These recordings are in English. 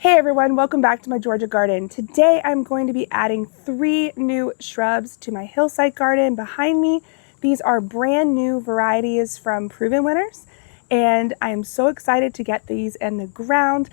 Hey everyone, welcome back to my Georgia garden. Today I'm going to be adding 3 new shrubs to my hillside garden behind me. These are brand new varieties from proven winners, and I am so excited to get these in the ground.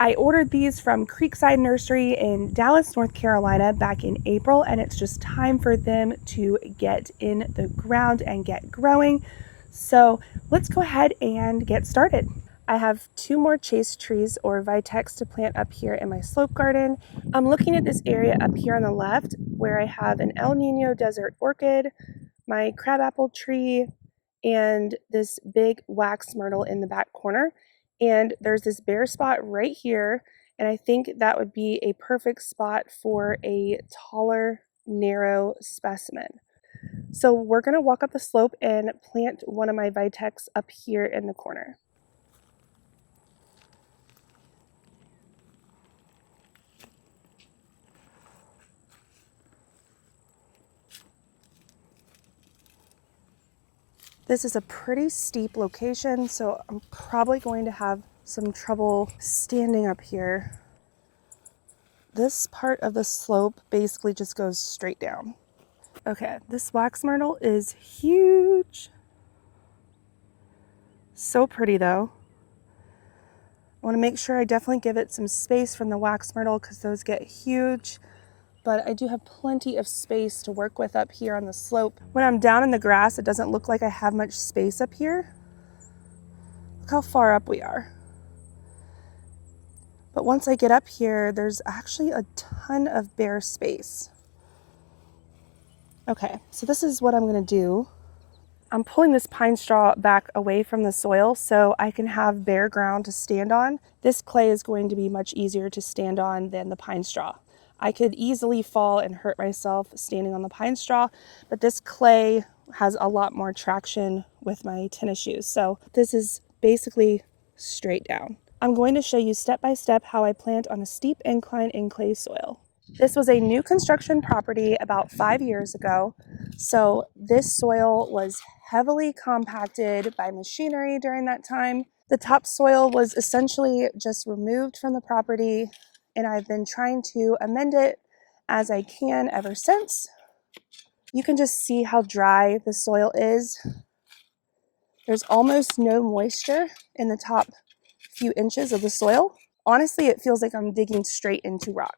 I ordered these from Creekside Nursery in Dallas, North Carolina back in April, and it's just time for them to get in the ground and get growing. So let's go ahead and get started. I have 2 more Chastetree or Vitex to plant up here in my slope garden. I'm looking at this area up here on the left where I have an El Nino desert orchid, my crabapple tree, and this big wax myrtle in the back corner. And there's this bare spot right here, and I think that would be a perfect spot for a taller, narrow specimen. So we're going to walk up the slope and plant one of my Vitex up here in the corner. This is a pretty steep location, so I'm probably going to have some trouble standing up here. This part of the slope basically just goes straight down. Okay, this wax myrtle is huge. So pretty though. I want to make sure I definitely give it some space from the wax myrtle because those get huge. But I do have plenty of space to work with up here on the slope. When I'm down in the grass, it doesn't look like I have much space up here. Look how far up we are. But once I get up here, there's actually a ton of bare space. Okay, so this is what I'm gonna do. I'm pulling this pine straw back away from the soil so I can have bare ground to stand on. This clay is going to be much easier to stand on than the pine straw. I could easily fall and hurt myself standing on the pine straw, but this clay has a lot more traction with my tennis shoes. So this is basically straight down. I'm going to show you step by step how I plant on a steep incline in clay soil. This was a new construction property about 5 years ago. So this soil was heavily compacted by machinery during that time. The topsoil was essentially just removed from the property, and I've been trying to amend it as I can ever since. You can just see how dry the soil is. There's almost no moisture in the top few inches of the soil. Honestly, it feels like I'm digging straight into rock.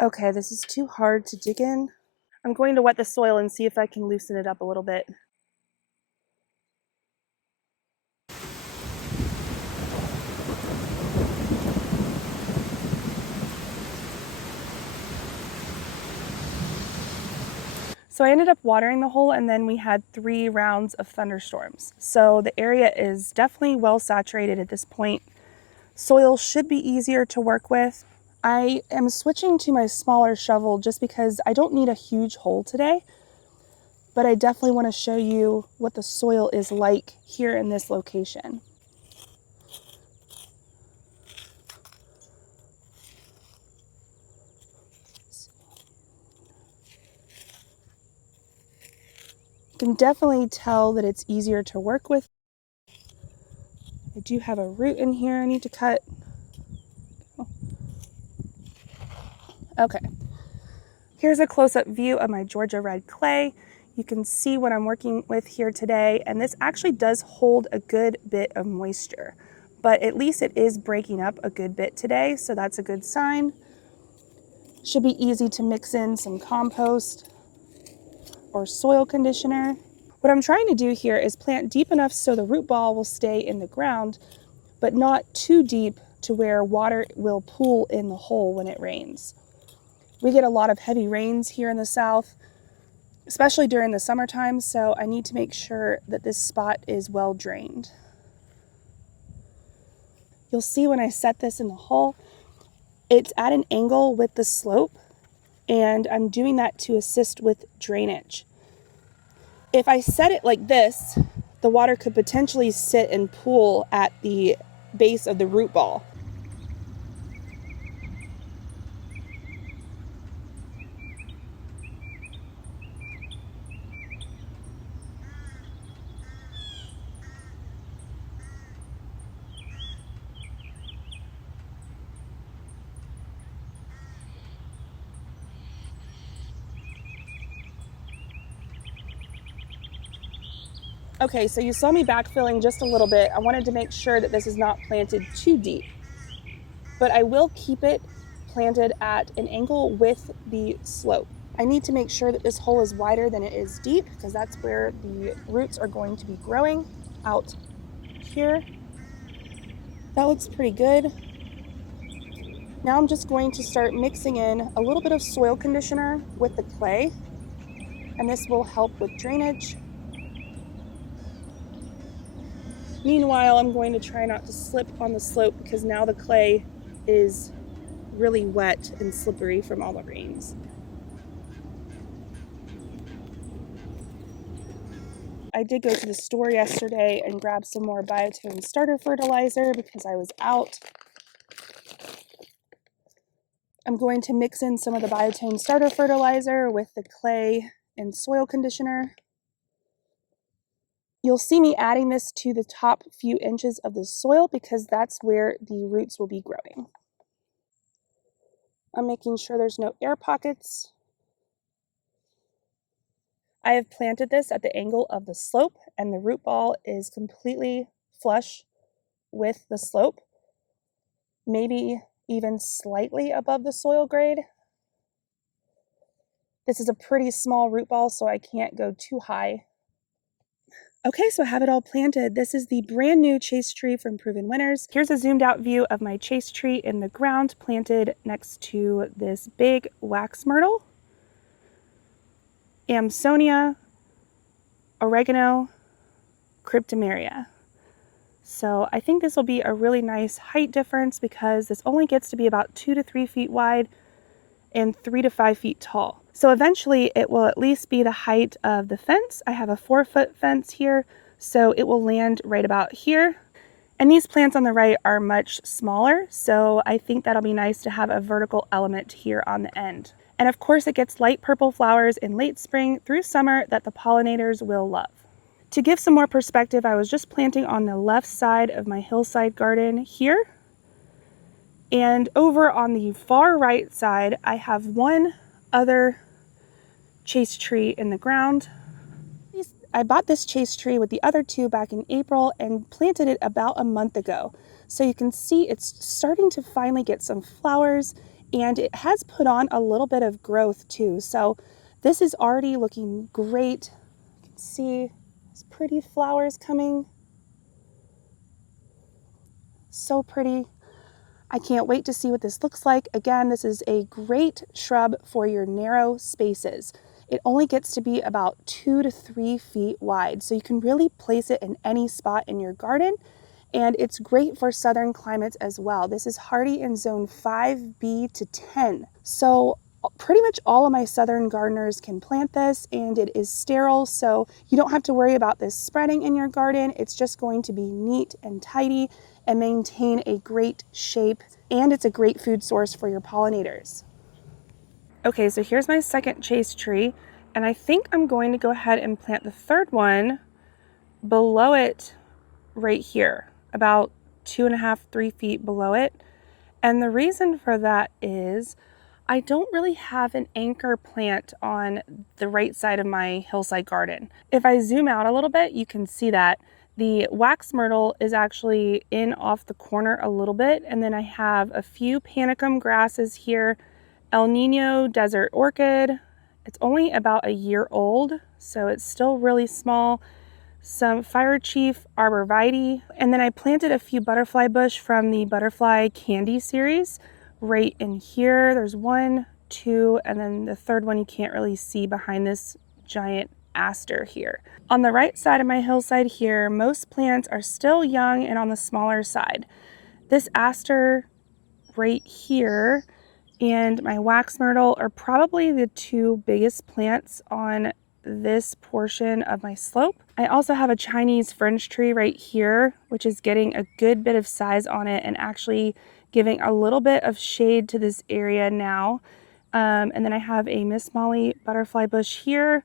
Okay, this is too hard to dig in. I'm going to wet the soil and see if I can loosen it up a little bit. So I ended up watering the hole, and then we had 3 rounds of thunderstorms. So the area is definitely well saturated at this point. Soil should be easier to work with. I am switching to my smaller shovel just because I don't need a huge hole today, but I definitely want to show you what the soil is like here in this location. You can definitely tell that it's easier to work with. I do have a root in here I need to cut. Okay, here's a close-up view of my Georgia red clay. You can see what I'm working with here today, and this actually does hold a good bit of moisture, but at least it is breaking up a good bit today, so that's a good sign. Should be easy to mix in some compost or soil conditioner. What I'm trying to do here is plant deep enough so the root ball will stay in the ground, but not too deep to where water will pool in the hole when it rains. We get a lot of heavy rains here in the south, especially during the summertime, so I need to make sure that this spot is well drained. You'll see when I set this in the hole, it's at an angle with the slope, and I'm doing that to assist with drainage. If I set it like this, the water could potentially sit and pool at the base of the root ball. Okay, so you saw me backfilling just a little bit. I wanted to make sure that this is not planted too deep, but I will keep it planted at an angle with the slope. I need to make sure that this hole is wider than it is deep because that's where the roots are going to be growing out here. That looks pretty good. Now I'm just going to start mixing in a little bit of soil conditioner with the clay, and this will help with drainage. Meanwhile, I'm going to try not to slip on the slope because now the clay is really wet and slippery from all the rains. I did go to the store yesterday and grab some more biotone starter fertilizer because I was out. I'm going to mix in some of the biotone starter fertilizer with the clay and soil conditioner. You'll see me adding this to the top few inches of the soil because that's where the roots will be growing. I'm making sure there's no air pockets. I have planted this at the angle of the slope, and the root ball is completely flush with the slope, maybe even slightly above the soil grade. This is a pretty small root ball, so I can't go too high. Okay, so I have it all planted. This is the brand new Chastetree from Proven Winners. Here's a zoomed out view of my Chastetree in the ground planted next to this big wax myrtle, Amsonia, oregano, cryptomeria. So I think this will be a really nice height difference because this only gets to be about 2 to 3 feet wide and 3 to 5 feet tall. So eventually it will at least be the height of the fence. I have a 4-foot fence here, so it will land right about here. And these plants on the right are much smaller, so I think that'll be nice to have a vertical element here on the end. And of course it gets light purple flowers in late spring through summer that the pollinators will love. To give some more perspective, I was just planting on the left side of my hillside garden here. And over on the far right side, I have one other Chastetree in the ground. I bought this Chastetree with the other two back in April and planted it about a month ago. So you can see it's starting to finally get some flowers, and it has put on a little bit of growth too. So this is already looking great. You can see these pretty flowers coming. So pretty. I can't wait to see what this looks like. Again, this is a great shrub for your narrow spaces. It only gets to be about 2 to 3 feet wide, so you can really place it in any spot in your garden, and it's great for southern climates as well. This is hardy in zone 5B to 10. So pretty much all of my southern gardeners can plant this, and it is sterile, so you don't have to worry about this spreading in your garden. It's just going to be neat and tidy and maintain a great shape, and it's a great food source for your pollinators. Okay, so here's my second Chastetree, and I think I'm going to go ahead and plant the third one below it right here, about 2.5, 3 feet below it. And the reason for that is I don't really have an anchor plant on the right side of my hillside garden. If I zoom out a little bit, you can see that the wax myrtle is actually in off the corner a little bit, and then I have a few panicum grasses here, El Nino desert orchid. It's only about a year old, so it's still really small. Some fire chief arborvitae, and then I planted a few butterfly bush from the butterfly candy series right in here. There's 1, 2, and then the third one you can't really see behind this giant aster here. On the right side of my hillside here, most plants are still young and on the smaller side. This aster right here and my wax myrtle are probably the two biggest plants on this portion of my slope. I also have a Chinese fringe tree right here, which is getting a good bit of size on it and actually giving a little bit of shade to this area now. And then I have a Miss Molly butterfly bush here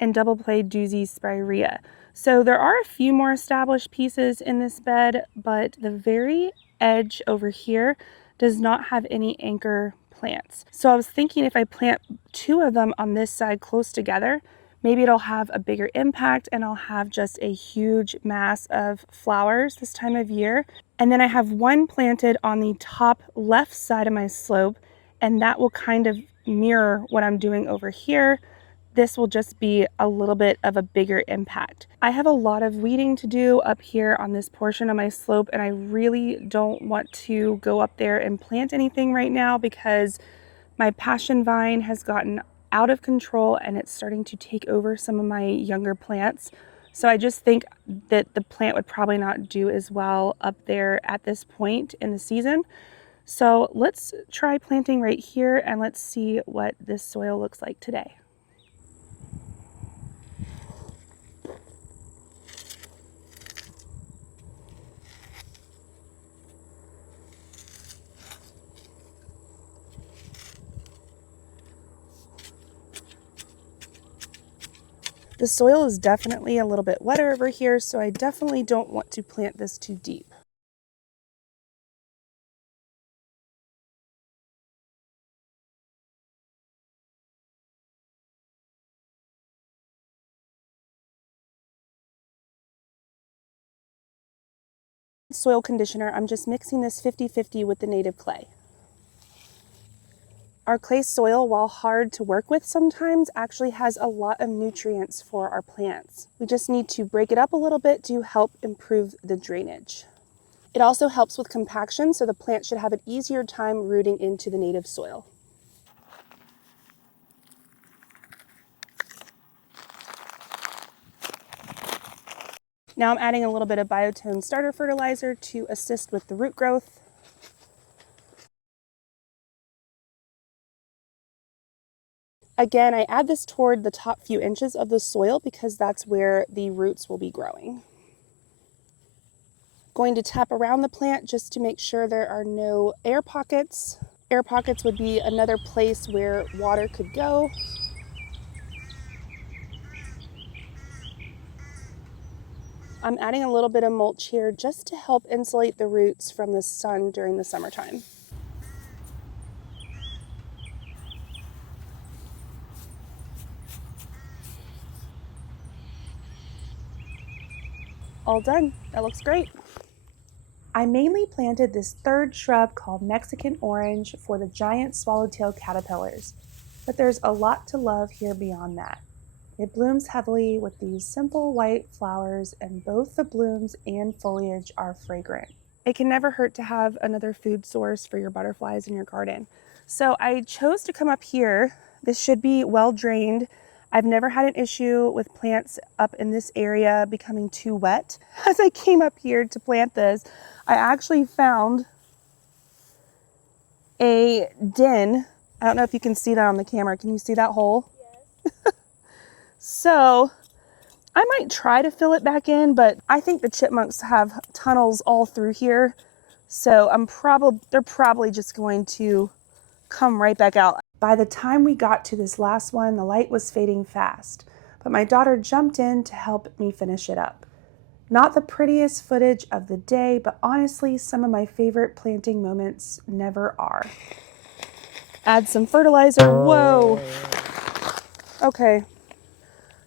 and double play doozy spirea. So there are a few more established pieces in this bed, but the very edge over here does not have any anchor plants. So I was thinking if I plant 2 of them on this side close together, maybe it'll have a bigger impact and I'll have just a huge mass of flowers this time of year. And then I have one planted on the top left side of my slope, and that will kind of mirror what I'm doing over here. This will just be a little bit of a bigger impact. I have a lot of weeding to do up here on this portion of my slope, and I really don't want to go up there and plant anything right now because my passion vine has gotten out of control and it's starting to take over some of my younger plants. So I just think that the plant would probably not do as well up there at this point in the season. So let's try planting right here and let's see what this soil looks like today. The soil is definitely a little bit wetter over here, so I definitely don't want to plant this too deep. Soil conditioner, I'm just mixing this 50-50 with the native clay. Our clay soil, while hard to work with sometimes, actually has a lot of nutrients for our plants. We just need to break it up a little bit to help improve the drainage. It also helps with compaction, so the plant should have an easier time rooting into the native soil. Now I'm adding a little bit of biotone starter fertilizer to assist with the root growth. Again, I add this toward the top few inches of the soil because that's where the roots will be growing. Going to tap around the plant just to make sure there are no air pockets. Air pockets would be another place where water could go. I'm adding a little bit of mulch here just to help insulate the roots from the sun during the summertime. All done. That looks great. I mainly planted this third shrub called Mexican Orange for the giant swallowtail caterpillars, but there's a lot to love here beyond that. It blooms heavily with these simple white flowers, and both the blooms and foliage are fragrant. It can never hurt to have another food source for your butterflies in your garden. So I chose to come up here. This should be well drained. I've never had an issue with plants up in this area becoming too wet. As I came up here to plant this, I actually found a den. I don't know if you can see that on the camera. Can you see that hole? Yes. So I might try to fill it back in, but I think the chipmunks have tunnels all through here. So they're probably just going to come right back out. By the time we got to this last one, the light was fading fast, but my daughter jumped in to help me finish it up. Not the prettiest footage of the day, but honestly, some of my favorite planting moments never are. Add some fertilizer. Whoa. Okay.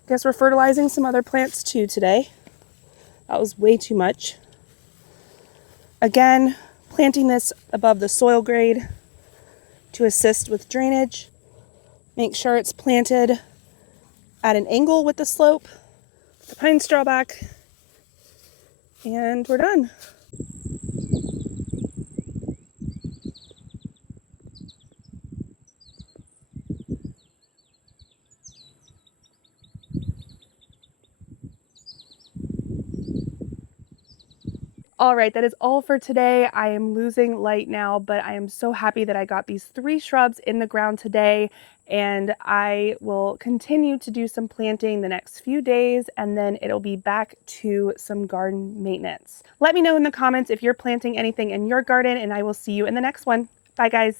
Guess we're fertilizing some other plants too today. That was way too much. Again, planting this above the soil grade to assist with drainage. Make sure it's planted at an angle with the slope, the pine straw back, and we're done. All right, that is all for today. I am losing light now, but I am so happy that I got these 3 shrubs in the ground today, and I will continue to do some planting the next few days, and then it'll be back to some garden maintenance. Let me know in the comments if you're planting anything in your garden, and I will see you in the next one. Bye, guys.